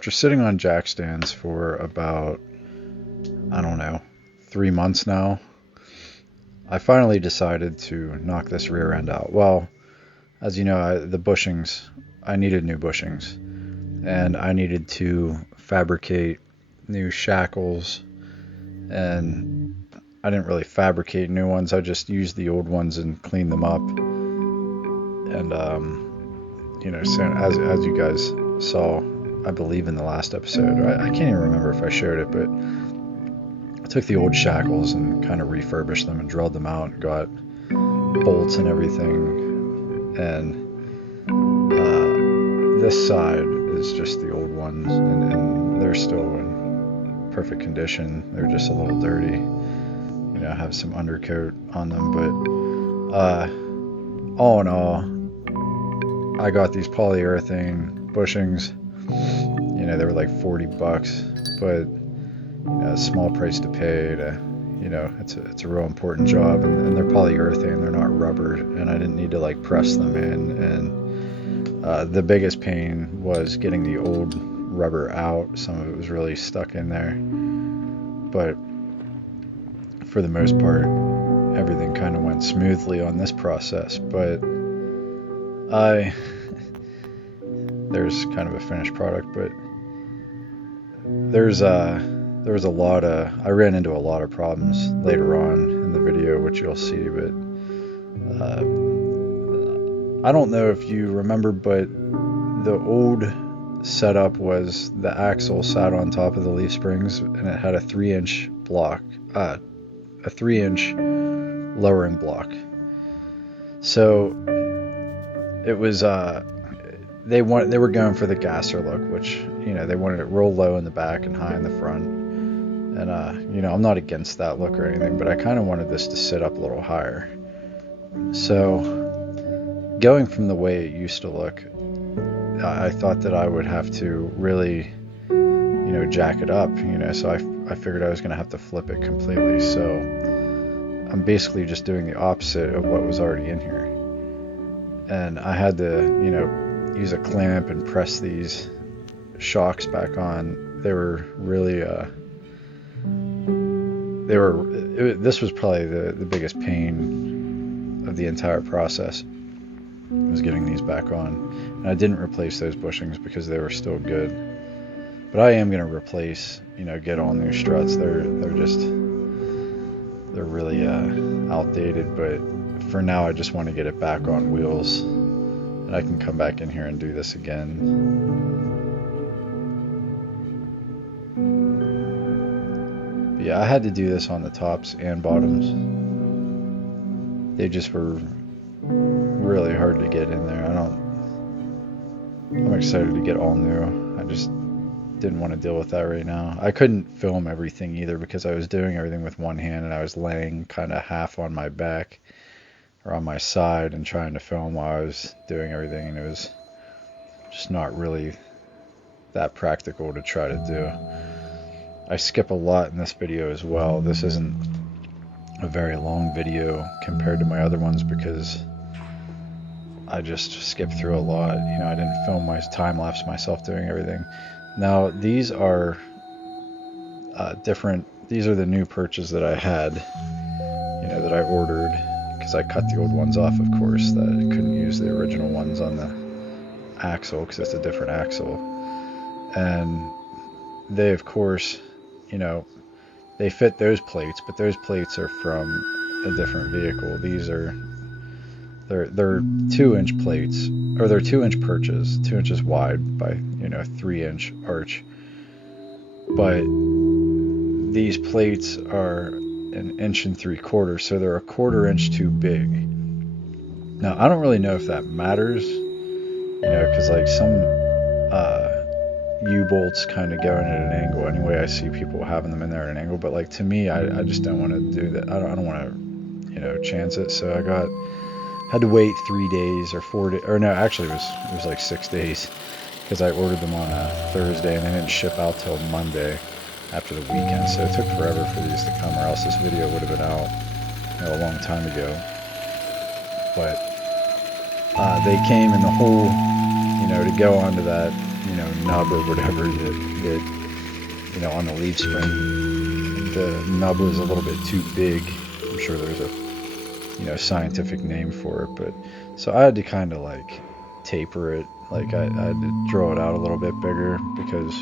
after sitting on jack stands for about, I don't know, 3 months now, I finally decided to knock this rear end out. Well, as you know, the bushings, I needed new bushings, and I needed to fabricate new shackles, and I didn't really fabricate new ones. I just used the old ones and cleaned them up. And so as you guys saw, I believe in the last episode, I can't even remember if I showed it, but I took the old shackles and kind of refurbished them and drilled them out and got bolts and everything. And this side is just the old ones, and they're still in perfect condition. They're just a little dirty. I have some undercoat on them, but all in all, I got these polyurethane bushings. They were like $40, but a small price to pay to, it's a real important job, and they're polyurethane, they're not rubber, and I didn't need to like press them in. And the biggest pain was getting the old rubber out. Some of it was really stuck in there, but for the most part, everything kind of went smoothly on this process. But there's kind of a finished product, but there was a lot of, I ran into a lot of problems later on in the video, which you'll see, but I don't know if you remember, but the old setup was the axle sat on top of the leaf springs, and it had a 3-inch block, a 3-inch lowering block. So it was they were going for the gasser look, which they wanted it real low in the back and high in the front. And I'm not against that look or anything, but I kind of wanted this to sit up a little higher. So going from the way it used to look, I thought that I would have to really jack it up, so I figured I was going to have to flip it completely. So I'm basically just doing the opposite of what was already in here. And I had to, use a clamp and press these shocks back on. They were really, this was probably the biggest pain of the entire process, was getting these back on. And I didn't replace those bushings because they were still good. But I am going to replace, get all new struts. They're really outdated, but for now I just want to get it back on wheels, and I can come back in here and do this again. But yeah, I had to do this on the tops and bottoms. They just were really hard to get in there. I'm excited to get all new. I just didn't want to deal with that right now. I couldn't film everything either because I was doing everything with one hand, and I was laying kind of half on my back or on my side and trying to film while I was doing everything, and it was just not really that practical to try to do. I skip a lot in this video as well. This isn't a very long video compared to my other ones because I just skipped through a lot. I didn't film my time-lapse myself doing everything. Now, these are different. These are the new perches that I had, that I ordered, because I cut the old ones off, of course, that I couldn't use the original ones on the axle because it's a different axle. And they, of course, they fit those plates, but those plates are from a different vehicle. They're 2-inch plates, or they're 2-inch perches, 2 inches wide by 3-inch arch. But these plates are 1 3/4 inches, so they're a 1/4 inch too big. Now I don't really know if that matters, because like some U-bolts kind of go in at an angle. Anyway, I see people having them in there at an angle, but like to me, I just don't want to do that. I don't want to chance it. So I had to wait 3 days or 4 days, or no, actually it was like 6 days, because I ordered them on a Thursday and they didn't ship out till Monday after the weekend. So it took forever for these to come, or else this video would have been out a long time ago. But they came in the whole, to go onto that nub or whatever that on the leaf spring, the nub was a little bit too big. I'm sure there's a scientific name for it, but so I had to kind of like taper it. Like I had to draw it out a little bit bigger because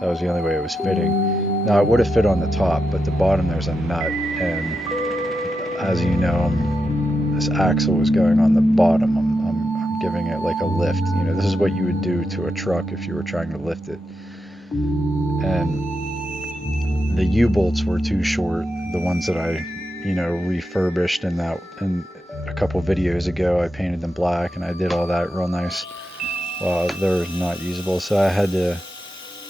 that was the only way it was fitting. Now it would have fit on the top, but the bottom there's a nut, and as you know, this axle was going on the bottom. I'm giving it like a lift. This is what you would do to a truck if you were trying to lift it. And the U-bolts were too short. The ones that I, refurbished in a couple videos ago, I painted them black and I did all that real nice. Well, they're not usable, so I had to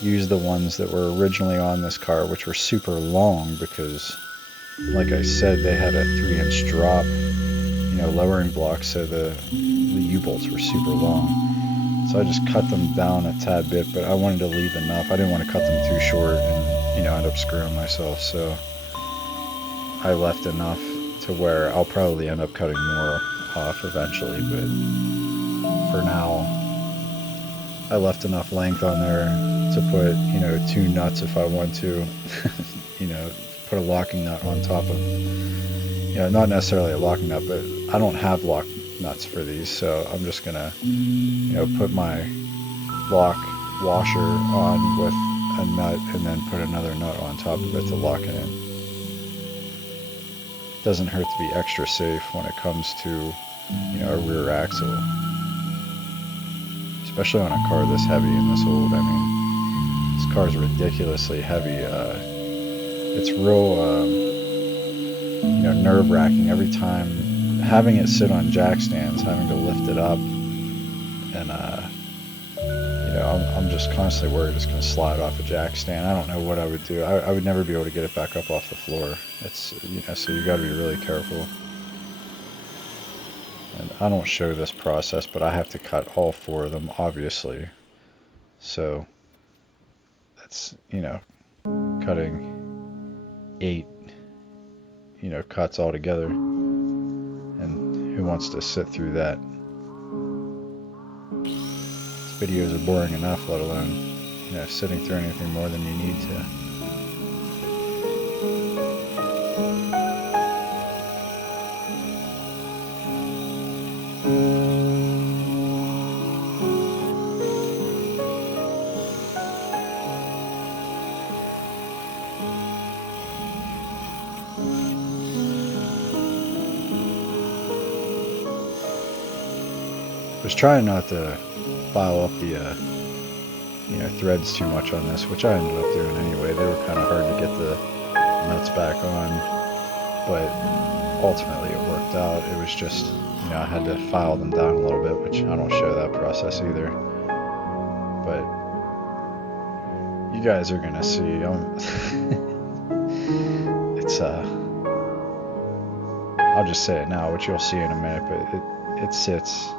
use the ones that were originally on this car, which were super long because, like I said, they had a 3-inch drop, lowering block, so the U-bolts were super long. So I just cut them down a tad bit, but I wanted to leave enough. I didn't want to cut them too short and, end up screwing myself, so I left enough to where I'll probably end up cutting more off eventually, but for now, I left enough length on there to put, 2 nuts if I want to, put a locking nut on top of, not necessarily a locking nut, but I don't have lock nuts for these, so I'm just gonna, put my lock washer on with a nut and then put another nut on top of it to lock it in. Doesn't hurt to be extra safe when it comes to, a rear axle. Especially on a car this heavy and this old. I mean, this car is ridiculously heavy. It's real, nerve-wracking every time having it sit on jack stands, having to lift it up, and I'm just constantly worried it's going to slide off a jack stand. I don't know what I would do. I would never be able to get it back up off the floor. It's so you got to be really careful. And I don't show this process, but I have to cut all 4 of them, obviously. So that's, cutting 8, cuts all together. And who wants to sit through that? These videos are boring enough, let alone, sitting through anything more than you need to. I was trying not to file up the threads too much on this, which I ended up doing anyway. They were kind of hard to get the nuts back on, but ultimately it worked out. It was just, I had to file them down a little bit, which I don't show that process either. But you guys are gonna see. It's I'll just say it now, which you'll see in a minute, but it sits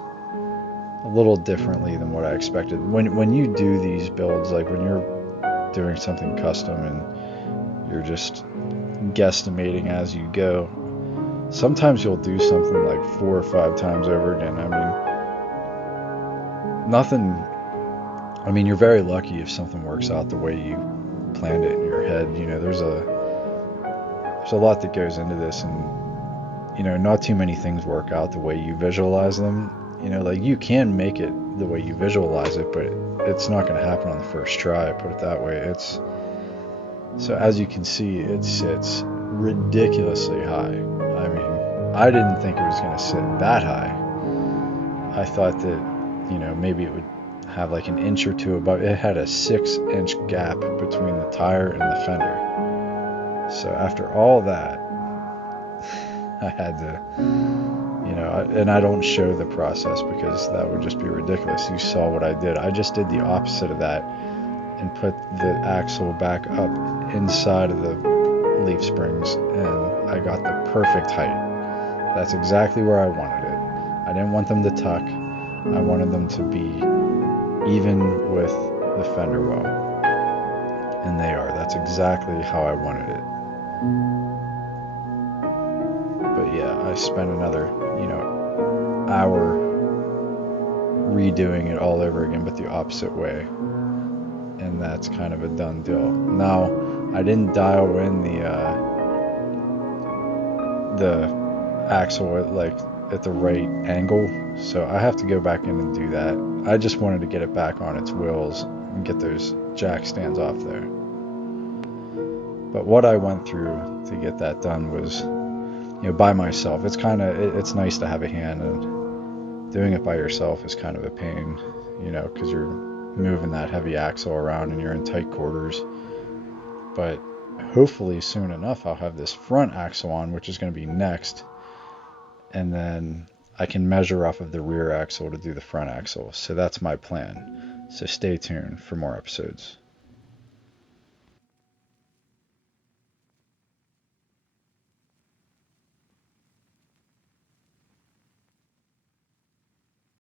a little differently than what I expected. When you do these builds, like when you're doing something custom and you're just guesstimating as you go, sometimes you'll do something like 4 or 5 times over again. I mean, you're very lucky if something works out the way you planned it in your head. There's a lot that goes into this, and not too many things work out the way you visualize them. Like you can make it the way you visualize it, but it's not going to happen on the first try, put it that way. So as you can see, it sits ridiculously high. I mean, I didn't think it was going to sit that high. I thought that, maybe it would have like an inch or 2 above. It had a 6-inch gap between the tire and the fender. So after all that, I had to, and I don't show the process because that would just be ridiculous. You saw what I did. I just did the opposite of that and put the axle back up inside of the leaf springs, and I got the perfect height. That's exactly where I wanted it. I didn't want them to tuck. I wanted them to be even with the fender well. And they are. That's exactly how I wanted it. But yeah, I spent another, hour redoing it all over again, but the opposite way. And that's kind of a done deal. Now, I didn't dial in the axle at the right angle, so I have to go back in and do that. I just wanted to get it back on its wheels and get those jack stands off there. But what I went through to get that done was, by myself. It's nice to have a hand, and doing it by yourself is kind of a pain, because you're moving that heavy axle around and you're in tight quarters. But hopefully soon enough I'll have this front axle on, which is going to be next, and then I can measure off of the rear axle to do the front axle. So that's my plan. So stay tuned for more episodes.